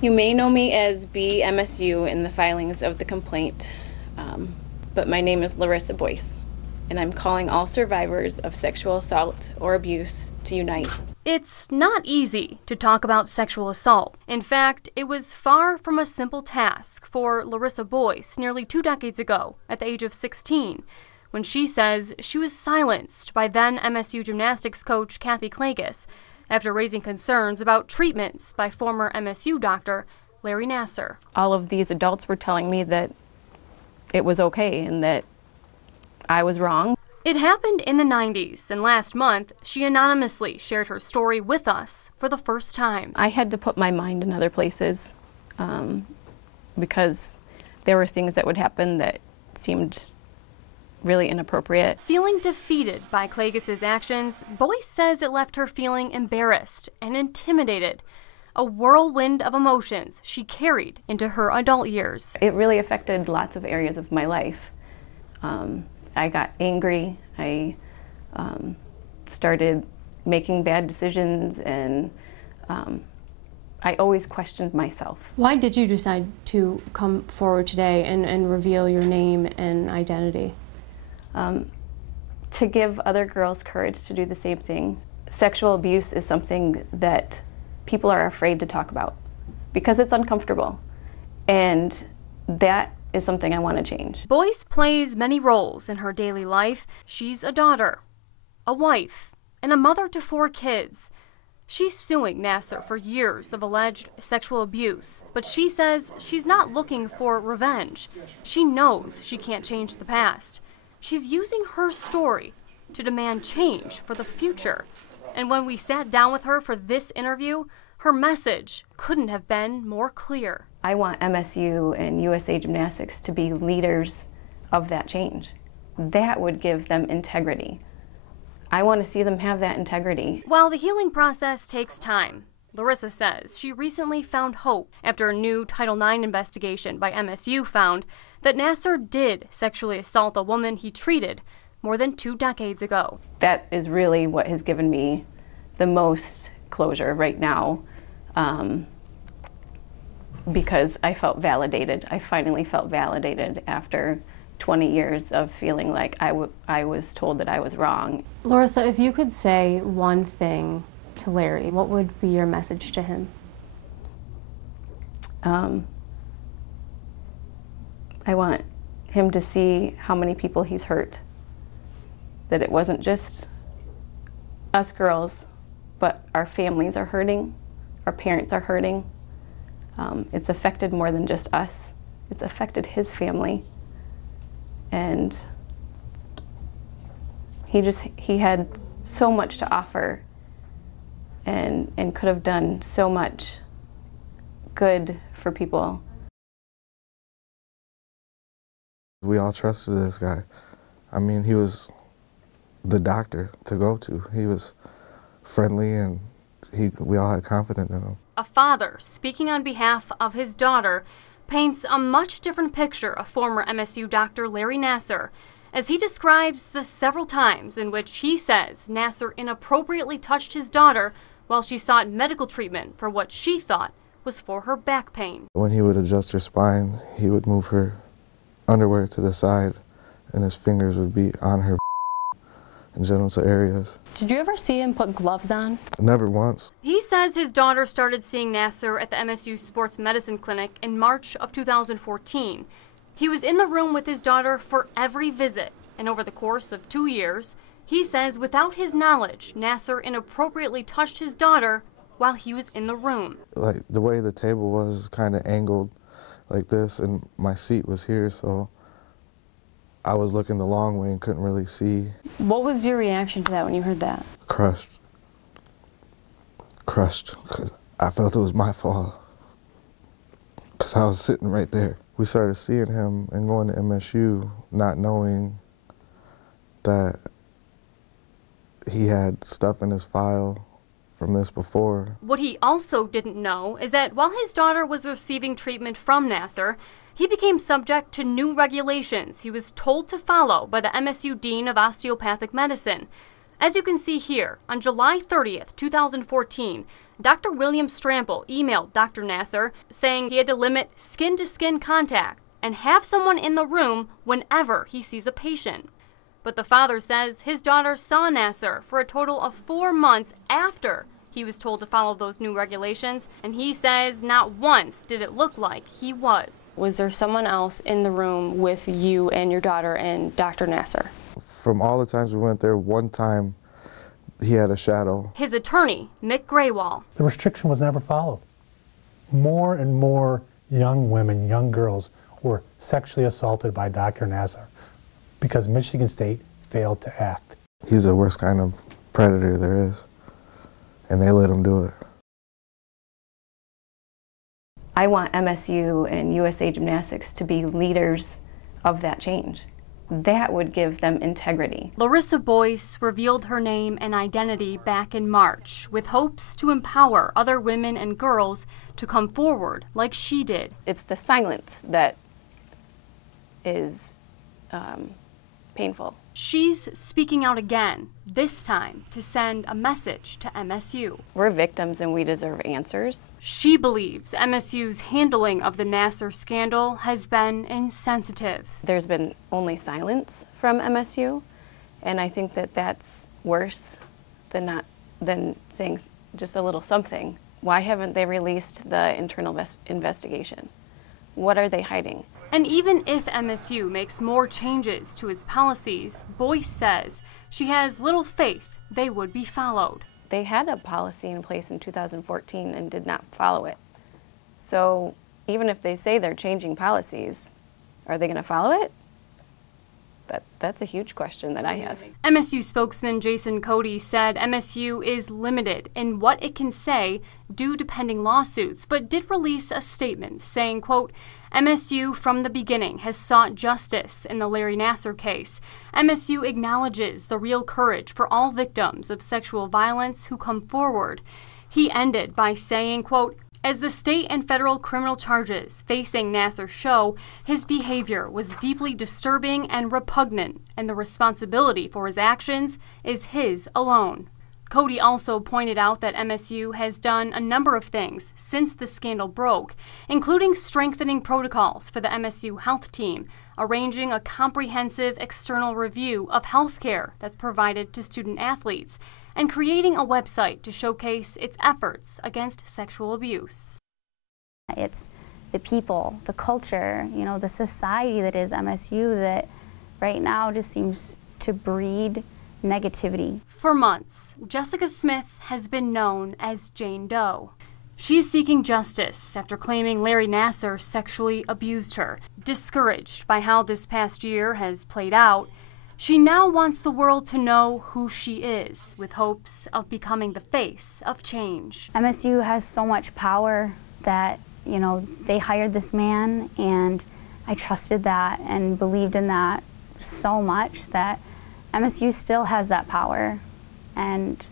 You may know me as BMSU in the filings of the complaint, but my name is Larissa Boyce, and I'm calling all survivors of sexual assault or abuse to unite. It's not easy to talk about sexual assault. In fact, it was far from a simple task for Larissa Boyce nearly 2 decades ago at the age of 16, when she says she was silenced by then MSU gymnastics coach Kathy Klages after raising concerns about treatments by former MSU doctor Larry Nassar. All of these adults were telling me that it was okay and that I was wrong. It happened in the 90s, and last month, she anonymously shared her story with us for the first time. I had to put my mind in other places because there were things that would happen that seemed really inappropriate. Feeling defeated by Klages' actions, Boyce says it left her feeling embarrassed and intimidated, a whirlwind of emotions she carried into her adult years. It really affected lots of areas of my life. I got angry, I started making bad decisions, and I always questioned myself. Why did you decide to come forward today and reveal your name and identity? To give other girls courage to do the same thing. Sexual abuse is something that people are afraid to talk about because it's uncomfortable, and that is something I want to change. Boyce plays many roles in her daily life. She's a daughter, a wife, and a mother to 4 kids. She's suing Nassar for years of alleged sexual abuse, but she says she's not looking for revenge. She knows she can't change the past. She's using her story to demand change for the future. And when we sat down with her for this interview, her message couldn't have been more clear. I want MSU and USA Gymnastics to be leaders of that change. That would give them integrity. I want to see them have that integrity. While the healing process takes time, Larissa says she recently found hope after a new Title IX investigation by MSU found that Nassar did sexually assault a woman he treated more than 2 decades ago. That is really what has given me the most closure right now, because I felt validated. I finally felt validated after 20 years of feeling like I was told that I was wrong. Larissa, if you could say one thing to Larry, what would be your message to him? I want him to see how many people he's hurt. That it wasn't just us girls, but our families are hurting, our parents are hurting. It's affected more than just us. It's affected his family. And he had so much to offer and could have done so much good for people. We all trusted this guy. I mean, he was the doctor to go to. He was friendly, and we all had confidence in him. A father speaking on behalf of his daughter paints a much different picture of former MSU doctor Larry Nassar as he describes the several times in which he says Nassar inappropriately touched his daughter while she sought medical treatment for what she thought was for her back pain. When he would adjust her spine, he would move her underwear to the side, and his fingers would be on her and genital areas. Did you ever see him put gloves on? Never once. He says his daughter started seeing Nassar at the MSU Sports Medicine Clinic in March of 2014. He was in the room with his daughter for every visit, and over the course of 2 years, he says without his knowledge, Nassar inappropriately touched his daughter while he was in the room. Like, the way the table was kind of angled like this, and my seat was here, so I was looking the long way and couldn't really see. What was your reaction to that when you heard that? Crushed. Crushed, because I felt it was my fault, because I was sitting right there. We started seeing him and going to MSU, not knowing that he had stuff in his file from this before. What he also didn't know is that while his daughter was receiving treatment from Nassar, he became subject to new regulations he was told to follow by the MSU Dean of Osteopathic Medicine. As you can see here, on July 30th, 2014, Dr. William Strample emailed Dr. Nassar saying he had to limit skin-to-skin contact and have someone in the room whenever he sees a patient. But the father says his daughter saw Nassar for a total of 4 months after he was told to follow those new regulations, and he says not once did it look like he was. Was there someone else in the room with you and your daughter and Dr. Nassar? From all the times we went there, one time he had a shadow. His attorney, Mick Graywall. The restriction was never followed. More and more young women, young girls, were sexually assaulted by Dr. Nassar because Michigan State failed to act. He's the worst kind of predator there is, and they let him do it. I want MSU and USA Gymnastics to be leaders of that change. That would give them integrity. Larissa Boyce revealed her name and identity back in March with hopes to empower other women and girls to come forward like she did. It's the silence that is painful. She's speaking out again, this time to send a message to MSU. We're victims and we deserve answers. She believes MSU's handling of the Nassar scandal has been insensitive. There's been only silence from MSU, and I think that that's worse than saying just a little something. Why haven't they released the internal investigation? What are they hiding? And even if MSU makes more changes to its policies, Boyce says she has little faith they would be followed. They had a policy in place in 2014 and did not follow it. So even if they say they're changing policies, are they going to follow it? That's a huge question that I have. MSU spokesman Jason Cody said MSU is limited in what it can say due to pending lawsuits, but did release a statement saying, quote, MSU from the beginning has sought justice in the Larry Nassar case. MSU acknowledges the real courage for all victims of sexual violence who come forward. He ended by saying, quote, as the state and federal criminal charges facing Nassar show, his behavior was deeply disturbing and repugnant, and the responsibility for his actions is his alone. Cody also pointed out that MSU has done a number of things since the scandal broke, including strengthening protocols for the MSU health team, arranging a comprehensive external review of health care that's provided to student athletes, and creating a website to showcase its efforts against sexual abuse. It's the people, the culture, the society that is MSU that right now just seems to breed negativity. For months, Jessica Smith has been known as Jane Doe. She's seeking justice after claiming Larry Nassar sexually abused her. Discouraged by how this past year has played out, she now wants the world to know who she is, with hopes of becoming the face of change. MSU has so much power that, they hired this man, and I trusted that and believed in that so much that MSU still has that power, and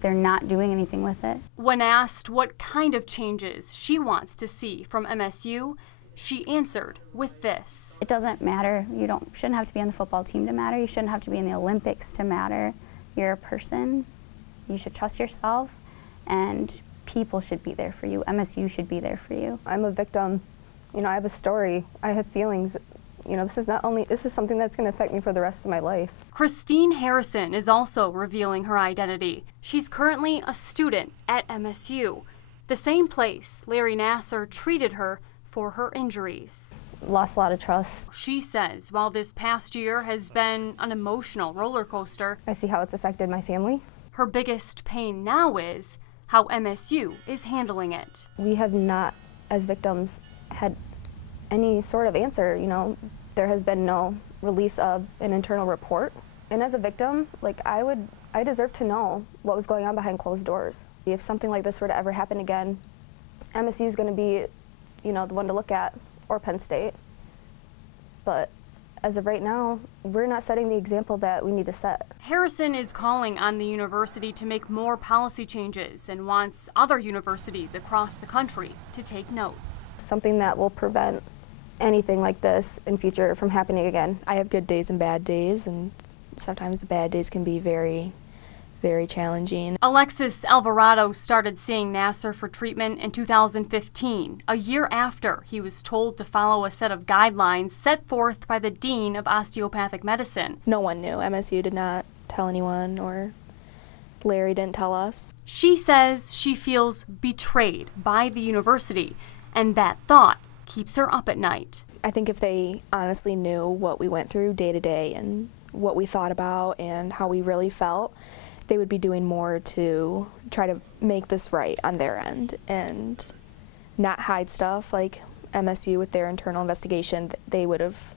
they're not doing anything with it. When asked what kind of changes she wants to see from MSU, she answered with this. It doesn't matter. You shouldn't have to be on the football team to matter. You shouldn't have to be in the Olympics to matter. You're a person. You should trust yourself, and people should be there for you. MSU should be there for you. I'm a victim. I have a story. I have feelings. This is something that's going to affect me for the rest of my life. Christine Harrison is also revealing her identity. She's currently a student at MSU, the same place Larry Nassar treated her for her injuries. Lost a lot of trust. She says while this past year has been an emotional roller coaster, I see how it's affected my family. Her biggest pain now is how MSU is handling it. We have not, as victims, had any sort of answer. There has been no release of an internal report. And as a victim, I deserve to know what was going on behind closed doors. If something like this were to ever happen again, MSU is going to be the one to look at, or Penn State. But as of right now, we're not setting the example that we need to set. Harrison is calling on the university to make more policy changes and wants other universities across the country to take notes. Something that will prevent anything like this in future from happening again. I have good days and bad days, and sometimes the bad days can be very very challenging. Alexis Alvarado started seeing Nassar for treatment in 2015, a year after he was told to follow a set of guidelines set forth by the Dean of Osteopathic Medicine. No one knew. MSU did not tell anyone, or Larry didn't tell us. She says she feels betrayed by the university, and that thought keeps her up at night. I think if they honestly knew what we went through day to day and what we thought about and how we really felt, they would be doing more to try to make this right on their end and not hide stuff like MSU with their internal investigation. They would have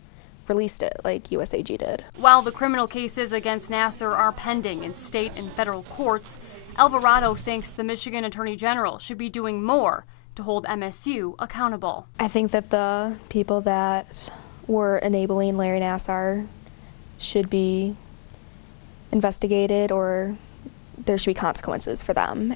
released it like USAG did. While the criminal cases against Nassar are pending in state and federal courts, Alvarado thinks the Michigan Attorney General should be doing more to hold MSU accountable. I think that the people that were enabling Larry Nassar should be investigated, or there should be consequences for them.